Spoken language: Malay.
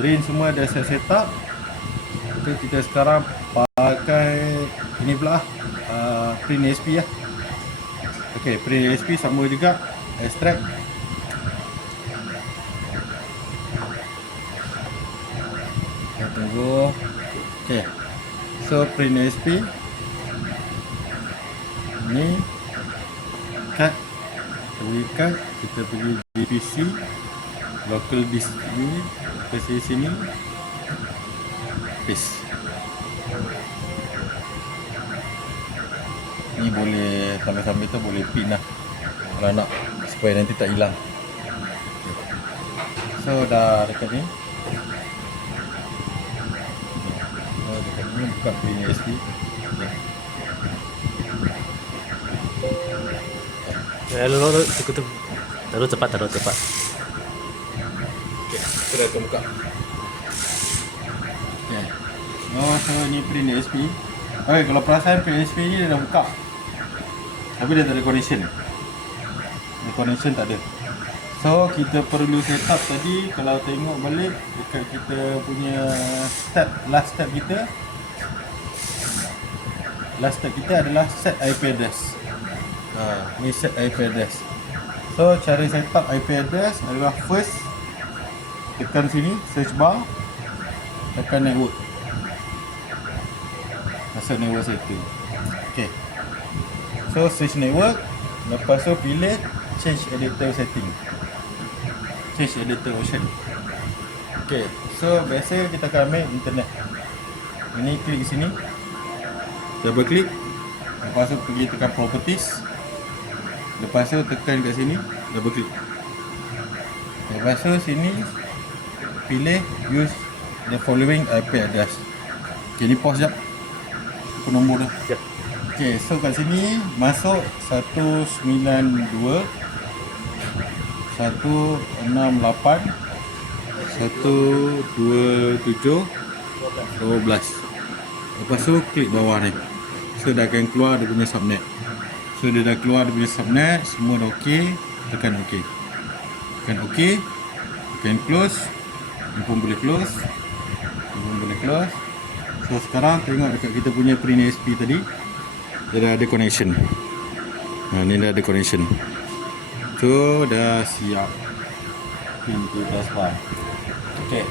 ring semua dah saya set up. So kita sekarang pakai ini pula print ASP lah. Ok, print ASP sama juga, extract. Kita tunggu. Ok, so print ASP ni cut, kita pergi di PC local disk ni, ke sini paste. Ni boleh sambil-sambil tu boleh pin lah kalau nak, supaya nanti tak hilang. So dah dekat ni. Dekat ni buka print ASP. Taruh cepat. Okay, kita dah akan buka. Okay. So ni print ASP. Okay, kalau perasan print ASP ni dia dah buka, tapi dia tak ada connection. Connection tak ada. So kita perlu set up tadi. Kalau tengok balik dekat kita punya step, last step kita adalah set IP address. Ni set IP address. So cara set up IP address adalah first tekan sini search bar, tekan network, masuk network setting. Okay, so search network, lepas tu pilih change editor setting, change editor option. Okay, so biasa kita akan ambil internet. Ini klik sini, double klik, lepas tu pergi tekan properties, lepas tu tekan kat sini, double klik, lepas tu sini pilih use the following IP address. Okay, ni pause sekejap, aku nombor dah. Ya. Okay, so kat sini masuk 192 168 127 12. Lepas tu klik bawah ni. So dah akan keluar dia punya subnet. So dia dah keluar dia punya subnet, semua dah ok. Tekan ok. Tekan ok. Tekan close. Ni pun boleh close. Ni pun boleh close. So sekarang tengok dekat kita punya print ASP tadi, dia dah ada connection. Ni dah ada connection. So dah siap pintu taskbar. Okay.